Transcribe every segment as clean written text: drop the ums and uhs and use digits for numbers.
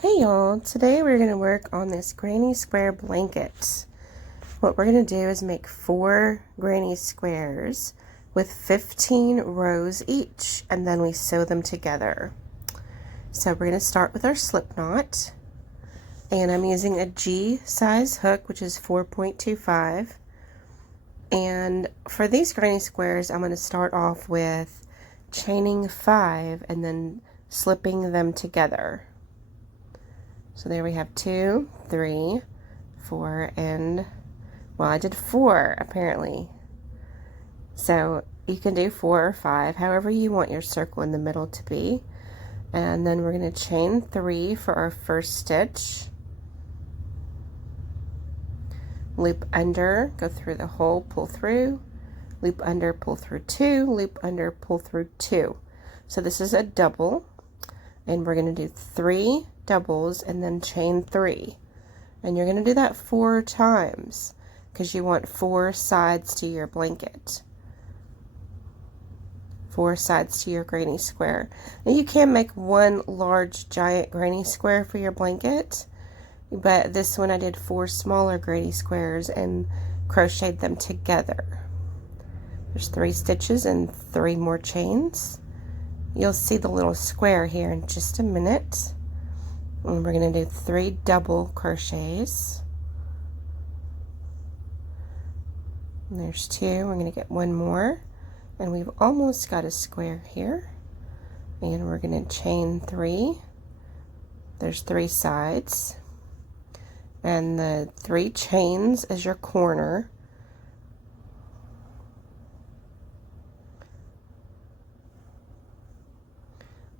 Hey y'all, today we're going to work on this granny square blanket. What we're going to do is make 4 granny squares with 15 rows each, and then we sew them together. So we're going to start with our slip knot, and I'm using a G size hook, which is 4.25. And for these granny squares, I'm going to start off with chaining 5 and then slipping them together. So there we have 2, 3, 4, and, well, I did 4 apparently. So you can do 4 or 5, however you want your circle in the middle to be. And then we're going to chain 3 for our first stitch. Loop under, go through the hole, pull through, loop under, pull through 2, loop under, pull through 2. So this is a double, and we're going to do 3 doubles and then chain 3, and you're going to do that 4 times because you want 4 sides to your blanket, 4 sides to your granny square. And you can make one large giant granny square for your blanket, but this one I did 4 smaller granny squares and crocheted them together. There's 3 stitches and 3 more chains. You'll see the little square here in just a minute. And we're going to do 3 double crochets. And there's 2. We're going to get 1 more. And we've almost got a square here. And we're going to chain 3. There's 3 sides. And the 3 chains is your corner.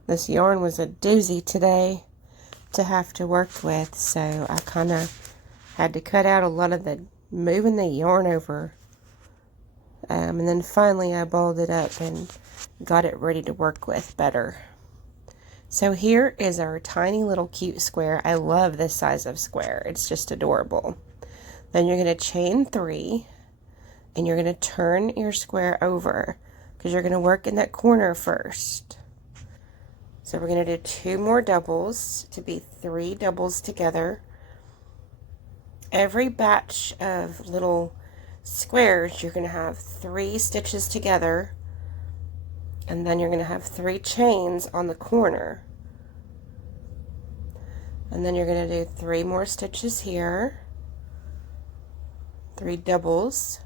This yarn was a doozy today to have to work with, so I kind of had to cut out a lot of the moving the yarn over, and then finally I balled it up and got it ready to work with better. So here is our tiny little cute square. I love this size of square, it's just adorable. Then you're going to chain 3 and you're going to turn your square over because you're going to work in that corner first. So we're going to do 2 more doubles to be 3 doubles together. Every batch of little squares, you're going to have 3 stitches together, and then you're going to have 3 chains on the corner. And then you're going to do 3 more stitches here, 3 doubles.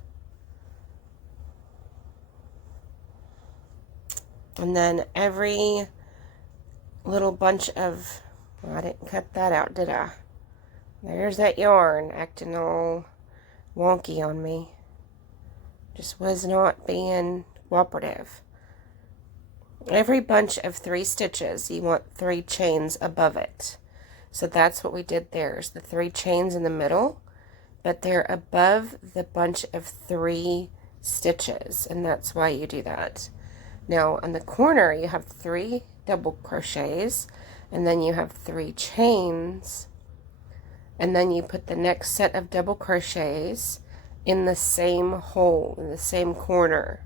And then every little bunch of, well, I didn't cut that out, did I? There's that yarn acting all wonky on me. Just was not being cooperative. Every bunch of 3 stitches, you want 3 chains above it. So that's what we did there, is the 3 chains in the middle, but they're above the bunch of 3 stitches, and that's why you do that. Now on the corner you have 3 double crochets, and then you have 3 chains, and then you put the next set of double crochets in the same hole, in the same corner,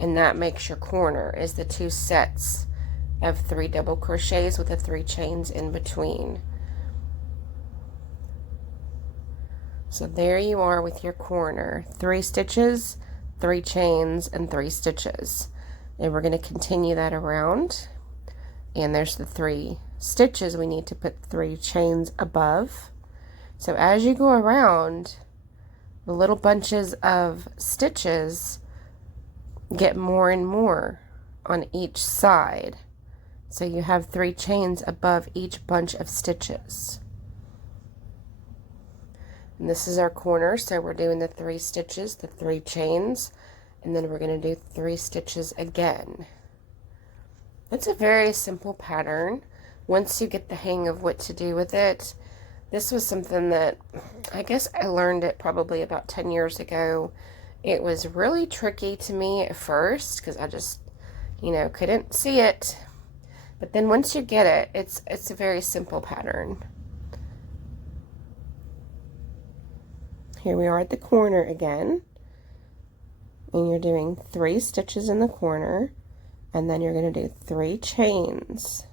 and that makes your corner, is the 2 sets of 3 double crochets with the 3 chains in between. So there you are with your corner, 3 stitches, 3 chains, and 3 stitches. And we're going to continue that around, and there's the 3 stitches. We need to put 3 chains above. So as you go around, the little bunches of stitches get more and more on each side. So you have 3 chains above each bunch of stitches. And this is our corner, so we're doing the 3 stitches, the 3 chains, and then we're going to do 3 stitches again. It's a very simple pattern once you get the hang of what to do with it. This was something that I guess I learned it probably about 10 years ago. It was really tricky to me at first because I just, couldn't see it. But then once you get it, it's a very simple pattern. Here we are at the corner again. And you're doing 3 stitches in the corner, and then you're going to do 3 chains.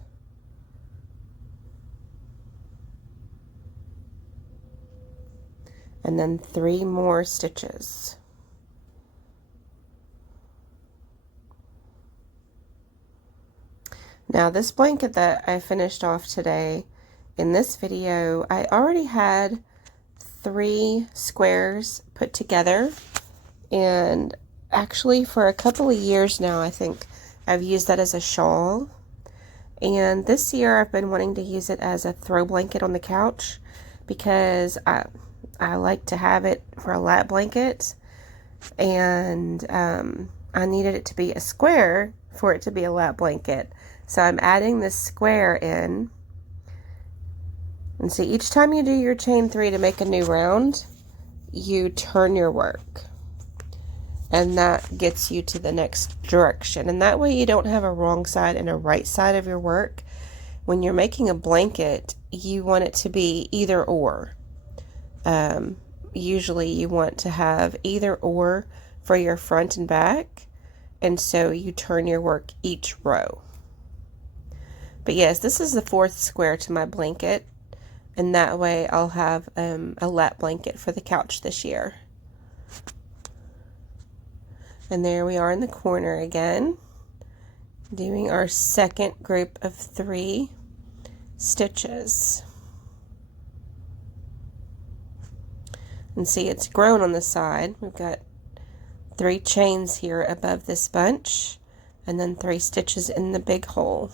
and then 3 more stitches. Now this blanket that I finished off today, in this video, I already had 3 squares put together, and actually for a couple of years now I think I've used that as a shawl, and this year I've been wanting to use it as a throw blanket on the couch because I like to have it for a lap blanket, and I needed it to be a square for it to be a lap blanket. So I'm adding this square in. And see, each time you do your chain 3 to make a new round, you turn your work. And that gets you to the next direction. And that way you don't have a wrong side and a right side of your work. When you're making a blanket, you want it to be either or. Usually you want to have either or for your front and back. And so you turn your work each row. But yes, this is the 4th square to my blanket. And that way I'll have a lap blanket for the couch this year. And there we are in the corner again, doing our second group of 3 stitches. And see, it's grown on the side. We've got 3 chains here above this bunch, and then 3 stitches in the big hole.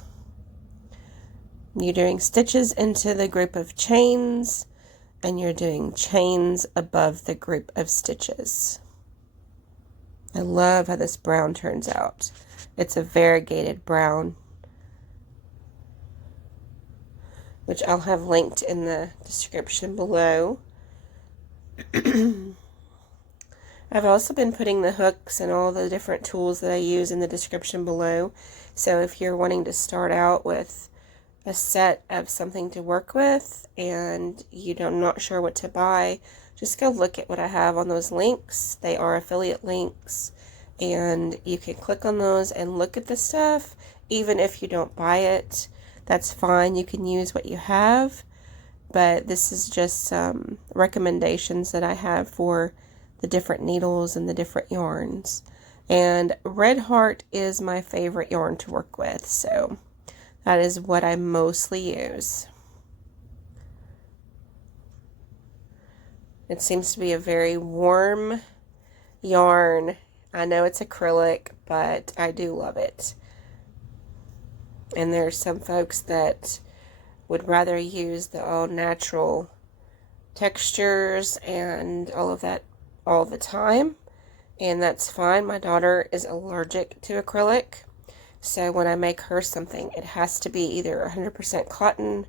You're doing stitches into the group of chains, and you're doing chains above the group of stitches. I love how this brown turns out. It's a variegated brown, which I'll have linked in the description below. I've also been putting the hooks and all the different tools that I use in the description below. So if you're wanting to start out with a set of something to work with and you're not sure what to buy, just go look at what I have on those links. They are affiliate links, and you can click on those and look at the stuff. Even if you don't buy it, that's fine. You can use what you have, but this is just some recommendations that I have for the different needles and the different yarns. And Red Heart is my favorite yarn to work with, so that is what I mostly use. It seems to be a very warm yarn. I know it's acrylic, but I do love it. And there's some folks that would rather use the all natural textures and all of that all the time. And that's fine. My daughter is allergic to acrylic. So when I make her something, it has to be either 100% cotton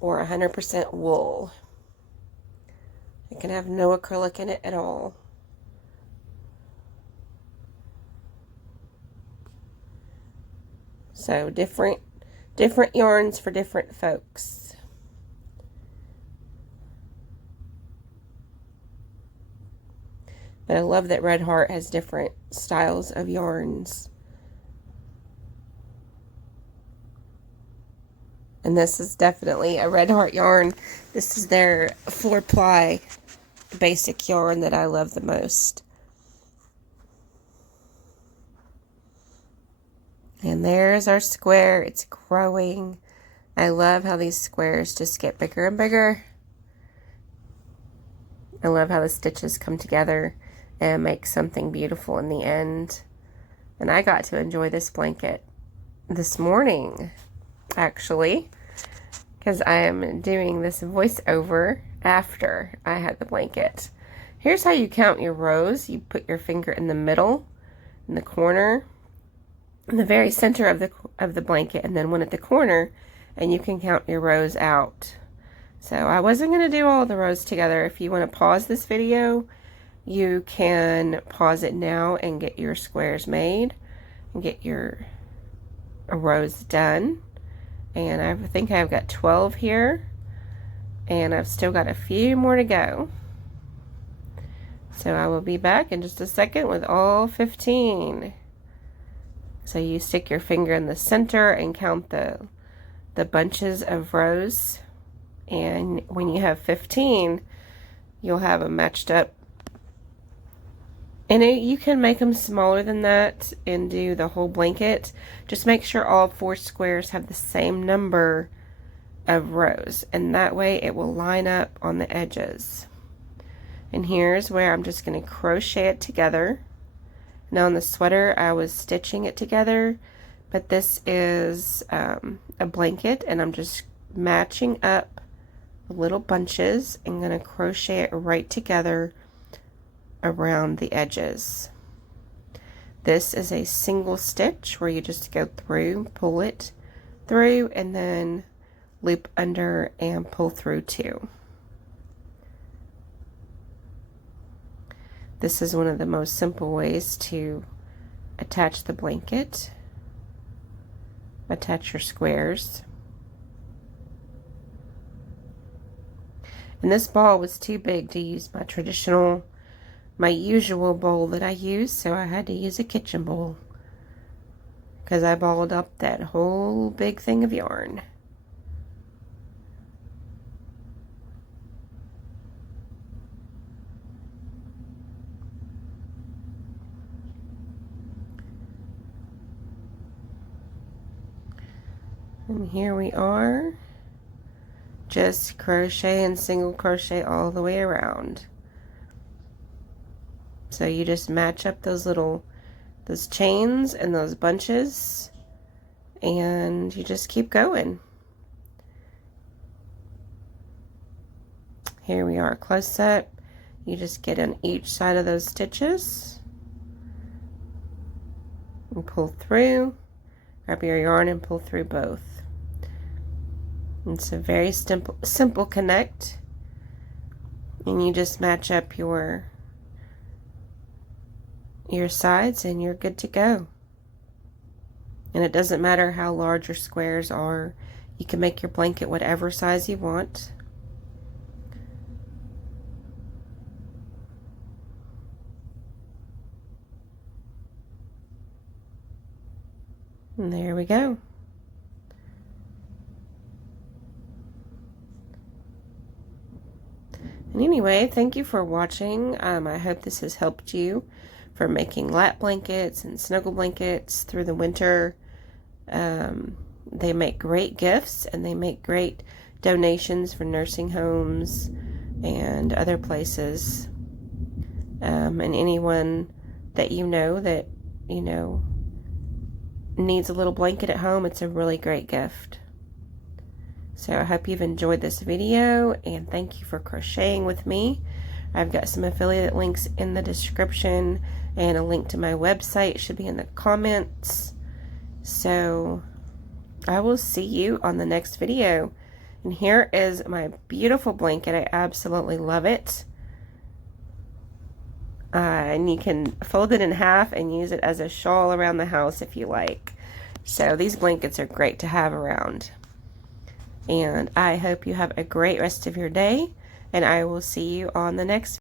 or 100% wool. It can have no acrylic in it at all. So different yarns for different folks. But I love that Red Heart has different styles of yarns. And this is definitely a Red Heart yarn. This is their 4-ply basic yarn that I love the most. And there's our square. It's growing. I love how these squares just get bigger and bigger. I love how the stitches come together and make something beautiful in the end. And I got to enjoy this blanket this morning, actually, because I am doing this voiceover after I had the blanket. Here's how you count your rows. You put your finger in the middle, in the corner, in the very center of the blanket, and then one at the corner, and you can count your rows out. So I wasn't going to do all the rows together. If you want to pause this video, you can pause it now and get your squares made and get your rows done. And I think I've got 12 here, and I've still got a few more to go. So I will be back in just a second with all 15. So you stick your finger in the center and count the bunches of rows, and when you have 15, you'll have them matched up. And you can make them smaller than that and do the whole blanket. Just make sure all 4 squares have the same number of rows, and that way it will line up on the edges. And here's where I'm just going to crochet it together. Now on the sweater I was stitching it together, but this is a blanket, and I'm just matching up the little bunches and going to crochet it right together around the edges. This is a single stitch where you just go through, pull it through, and then loop under and pull through 2. This is one of the most simple ways to attach the blanket. Attach your squares. And this ball was too big to use my usual bowl that I use, so I had to use a kitchen bowl because I balled up that whole big thing of yarn. And here we are, just crochet and single crochet all the way around. So you just match up those chains and those bunches, and you just keep going. Here we are close up. You just get on each side of those stitches and pull through. Grab your yarn and pull through both. It's a very simple connect, and you just match up your sides and you're good to go. And it doesn't matter how large your squares are. You can make your blanket whatever size you want. And there we go. And anyway, thank you for watching. I hope this has helped you for making lap blankets and snuggle blankets through the winter. They make great gifts, and they make great donations for nursing homes and other places. And anyone that that needs a little blanket at home, it's a really great gift. So I hope you've enjoyed this video, and thank you for crocheting with me. I've got some affiliate links in the description, and a link to my website should be in the comments. So I will see you on the next video. And here is my beautiful blanket. I absolutely love it. And you can fold it in half and use it as a shawl around the house if you like. So these blankets are great to have around. And I hope you have a great rest of your day, and I will see you on the next